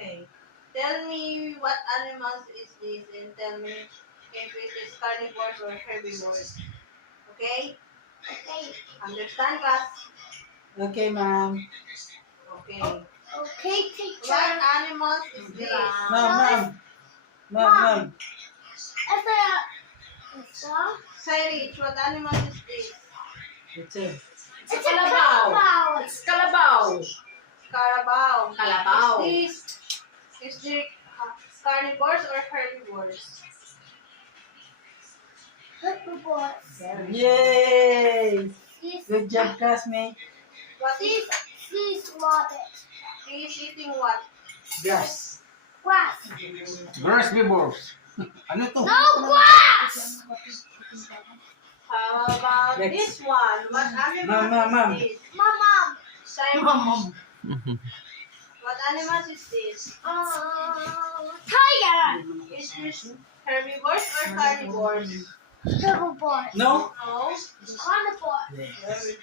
Okay. Tell me what animals is this and tell me if it is carnivores or herbivores. Okay? Okay. Understand, class? Okay, ma'am. Okay. Okay, teacher. What animals is this? Ma'am. Ma'am. Cyrich, what animal is this? It's a It's a calabaw. It's Kalabaw. Carabao. Kalabaw. Is this carnivores or herbivores? Herbivores. Yay! She's Good job, classmate. What is she's water. he is eating what? Grass. Grass. Herbivores. Ano to? No grass. How about Next. this one? What animal Ma'am. is this? Mom. Simon, what animal is this? Tiger. Is this herbivores or carnivores? Herbivores. No? No. Carnivore. Herbivores.